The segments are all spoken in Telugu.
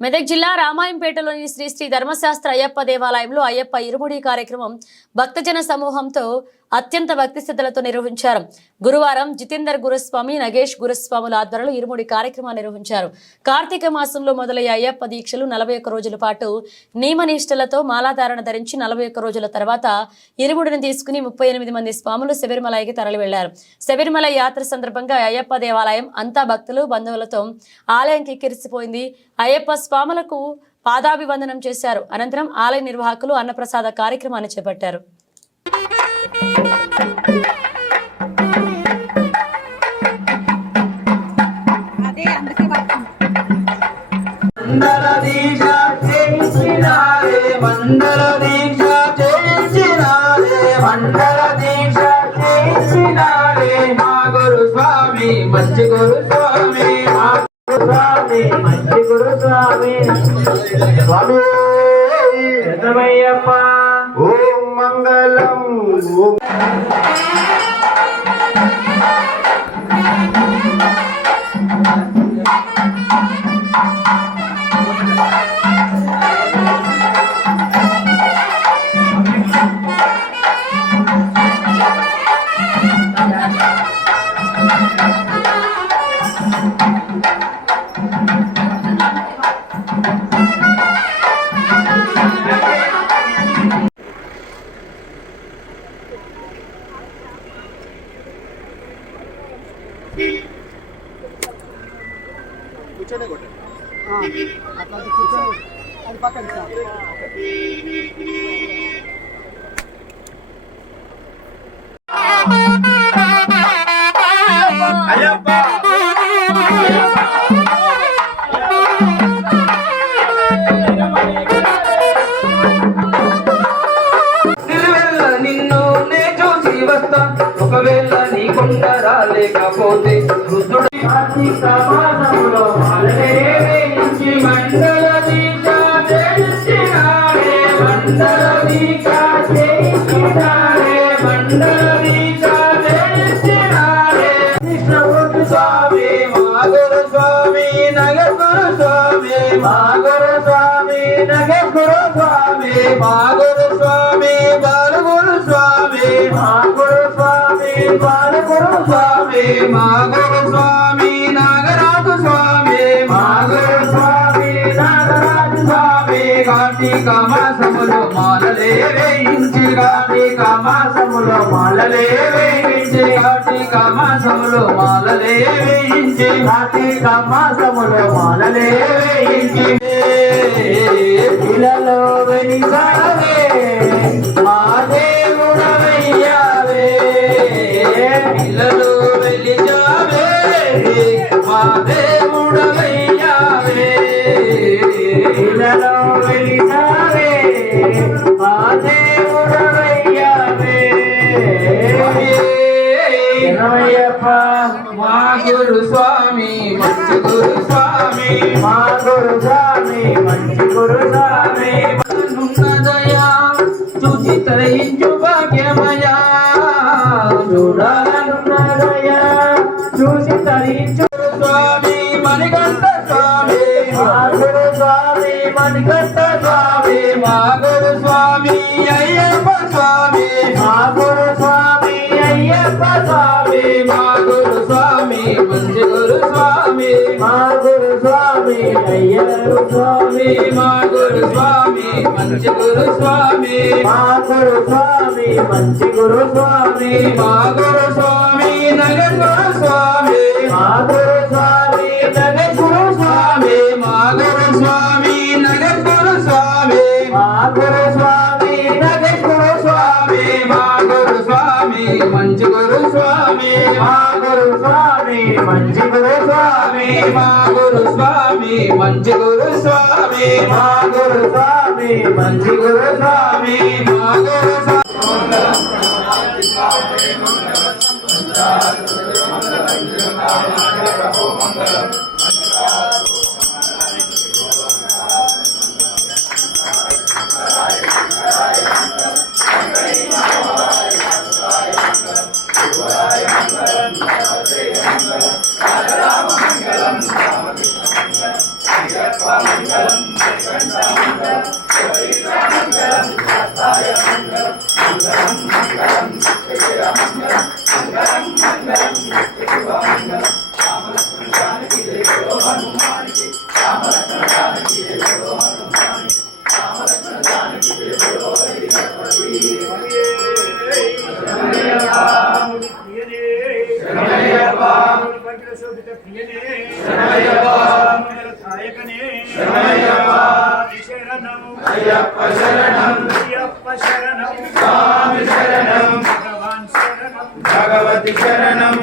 మెదక్ జిల్లా రామాయంపేటలోని శ్రీ శ్రీ ధర్మశాస్త్ర అయ్యప్ప దేవాలయంలో అయ్యప్ప ఇరుముడి కార్యక్రమం భక్తజన సమూహంతో అత్యంత భక్తి శ్రద్ధలతో నిర్వహించారు. గురువారం జితేందర్ గురుస్వామి, నగేష్ గురుస్వాముల ఆధ్వర్యంలో ఇరుముడి కార్యక్రమాన్ని నిర్వహించారు. కార్తీక మాసంలో మొదలయ్యే అయ్యప్ప దీక్షలు 41 రోజుల పాటు నియమనిష్టలతో మాలాధారణ ధరించి 41 రోజుల తర్వాత ఇరుముడిని తీసుకుని 38 మంది స్వాములు శబరిమలైకి తరలి వెళ్లారు. శబరిమల యాత్ర సందర్భంగా అయ్యప్ప దేవాలయం అంతా భక్తులు బంధువులతో ఆలయం కిక్కిరిసిపోయింది. అయ్యప్ప స్వాములకు పాదాభివందనం చేశారు. అనంతరం ఆలయ నిర్వాహకులు అన్నప్రసాద కార్యక్రమాన్ని చేపట్టారు. మంచి గురుస్వామి మంచి గురుస్వామి స్వామి శరణమయ్యప్ప. ఓం మంగళం. కూర్చోనే కొట్టు అట్లా కూర్చొని అది పక్కన అయ్యప్ప నిన్ను నే చూసి వస్తా, ఒకవేళ నీ కొండ రాలేకపోతే రుద్రుడు కార్తీక మాసంలో మాలలే వేయించి మండల దీక్ష చేయించినాడే, మండల దీక్ష చేయించినాడే, మండల దీక్ష చేయించినాడే. కృష్ణమూర్తి స్వామి మా గురు స్వామి, నగర్ గురు స్వామి మా గురు స్వామి, నగర్ గురు స్వామి మా గురు స్వామి, బాలు గురు స్వామి మా గురు స్వామి, బాలు గురు స్వామి మా గురు స్వామి, నాగరాజు స్వామి మా గురు స్వామి, నాగరాజు స్వామి. కార్తీక మాసములో మాలలే వేయించి, కార్తీక మాసములో మాలలే వేయించి, కార్తీక మాసములో మాలలే వేయించి, కార్తీక మాసములో మాలలే వేయించి. ఇలలో వెలిసావే మా దేవుడవయ్యావే, ఇలలో వెలిసావే మా దేవుడవయ్యావే, ఇలలో వెలిసావే మా దేవుడవయ్యావే. శరణమయ్యప్ప. మా గురు స్వామి మంచి గురు స్వామి, మా గురు స్వామి మంచి గురు స్వామి. ఉన్నదయా చూసి తరయించు భాగ్యమయా, చూడాలనున్నదయా చూసి తరించు స్వామి. మణికంఠ స్వామి మా గురు స్వామి, మణికంఠ స్వామి మా గురు స్వామి. అయ్యప్ప స్వామి మా గురు స్వామి, అయ్యప్ప స్వామి మా గురు స్వామి, మంచి గురు స్వామి మా గురు స్వామి, అయ్యప్ప స్వామి మా గురు స్వామి, మంచి గురు స్వామి మా గురు స్వామి, మంచి గురు స్వామి మా గురు స్వామి. నగర్ గురు స్వామి మా గురు స్వామి, నగర్ గురు స్వామి మా గురు స్వామి, నగర్ గురు స్వామి మా గురు స్వామి, నగర్ గురు స్వామి మా గురు స్వామి, మంచి గురు స్వామి మా గురు స్వామి, మంచి గురు స్వామి మా గురు స్వామి, మంచి గురు స్వామి మా గురు స్వామి, మంచి గురు స్వామి మా గురు స్వామి. మంగళం అయ్యప్ప శరణం స్వామి శరణం భగవతి శరణం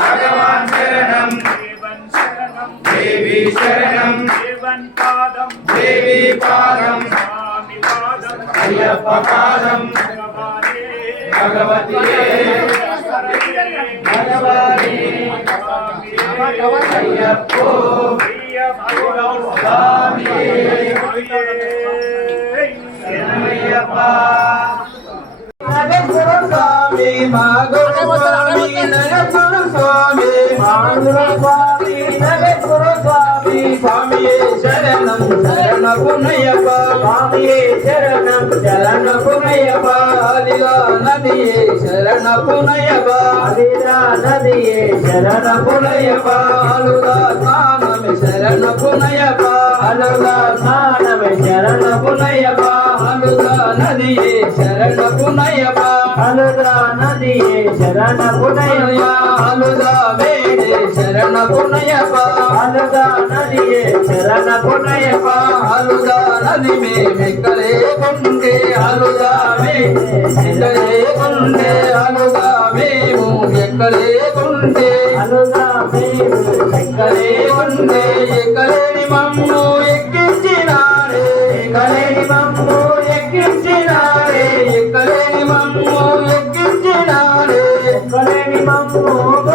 భగవాన్ శరణం దేవి శరణం దేవి పాదం అయ్యప్ప పాదం భగవతి భగవాని అయ్యప్పో స్వామి శరణమయ్యప్ప నగగురు స్వామి మా గురు స్వామి నగగురు స్వామి మా గురు స్వామి నగగురు స్వామి స్వామియే శరణం శరణపునయ్యప్ప స్వామియే శరణం శరణపునయ్యప్ప ఆదిలా నదియే శరణపునయ్యప్ప ఆదిలా నదియే శరణపునయ్యప్ప అలుదా స్నానమే శరణపునయ్యప్ప అలుదా స్నానమే శరణపునయ్యప్ప అలుదా నదియే శరణపునయ్యప్ప అలుదా నదియే శరణపునయ్యప్ప అలుదా వేడే శరణపునయ్యప్ప అలుదా నదియే శరణపునయ్యప్ప అలుదా నది మేమెక్కలే కొండే అలుదా మేమెక్కలే కొండే అలుదా మేము ఎక్కలే కొండే అలుదా మేము ఎక్కలే కొండే ఎక్కలేని మమ్ము ఎక్కించినారే ఎక్కలేని మమ్ము ఎక్కించినారే ఎక్కలేని మమ్ము ఎక్కించినారే ఎక్కలేని మమ్ము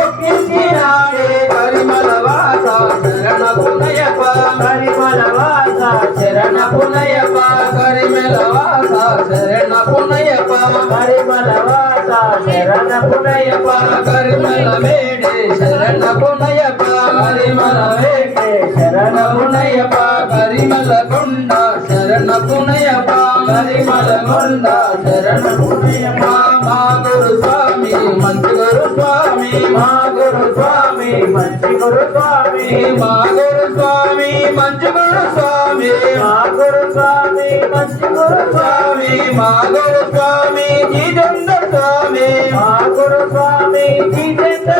ఎక్కించినారే పరిమళ వాస శరణపునయ్యప్ప పరిమళ వాస శరణపునయ్యప్ప పరిమళ వాస శరణపునయ్యప్ప పరిమళ వాస శరణపునయ్యప్ప పరిమళ వేడే శరణపునయ్యప్ప పరిమళ వేడే శరణపునయ్యప్ప పరిమళ కొండ శరణపునయ్యప్ప పరిమళ కొండ శరణపునయ్యప్ప మా గురు స్వామి మంచి గురు స్వామి మా గురు స్వామి మంచి గురు స్వామి మా గురు స్వామి మంచి గురు స్వామి మా గురు స్వామి మంచి గురు స్వామి మా గురు స్వామి జితేంద్ర స్వామి మా గురు స్వామి జితేంద్ర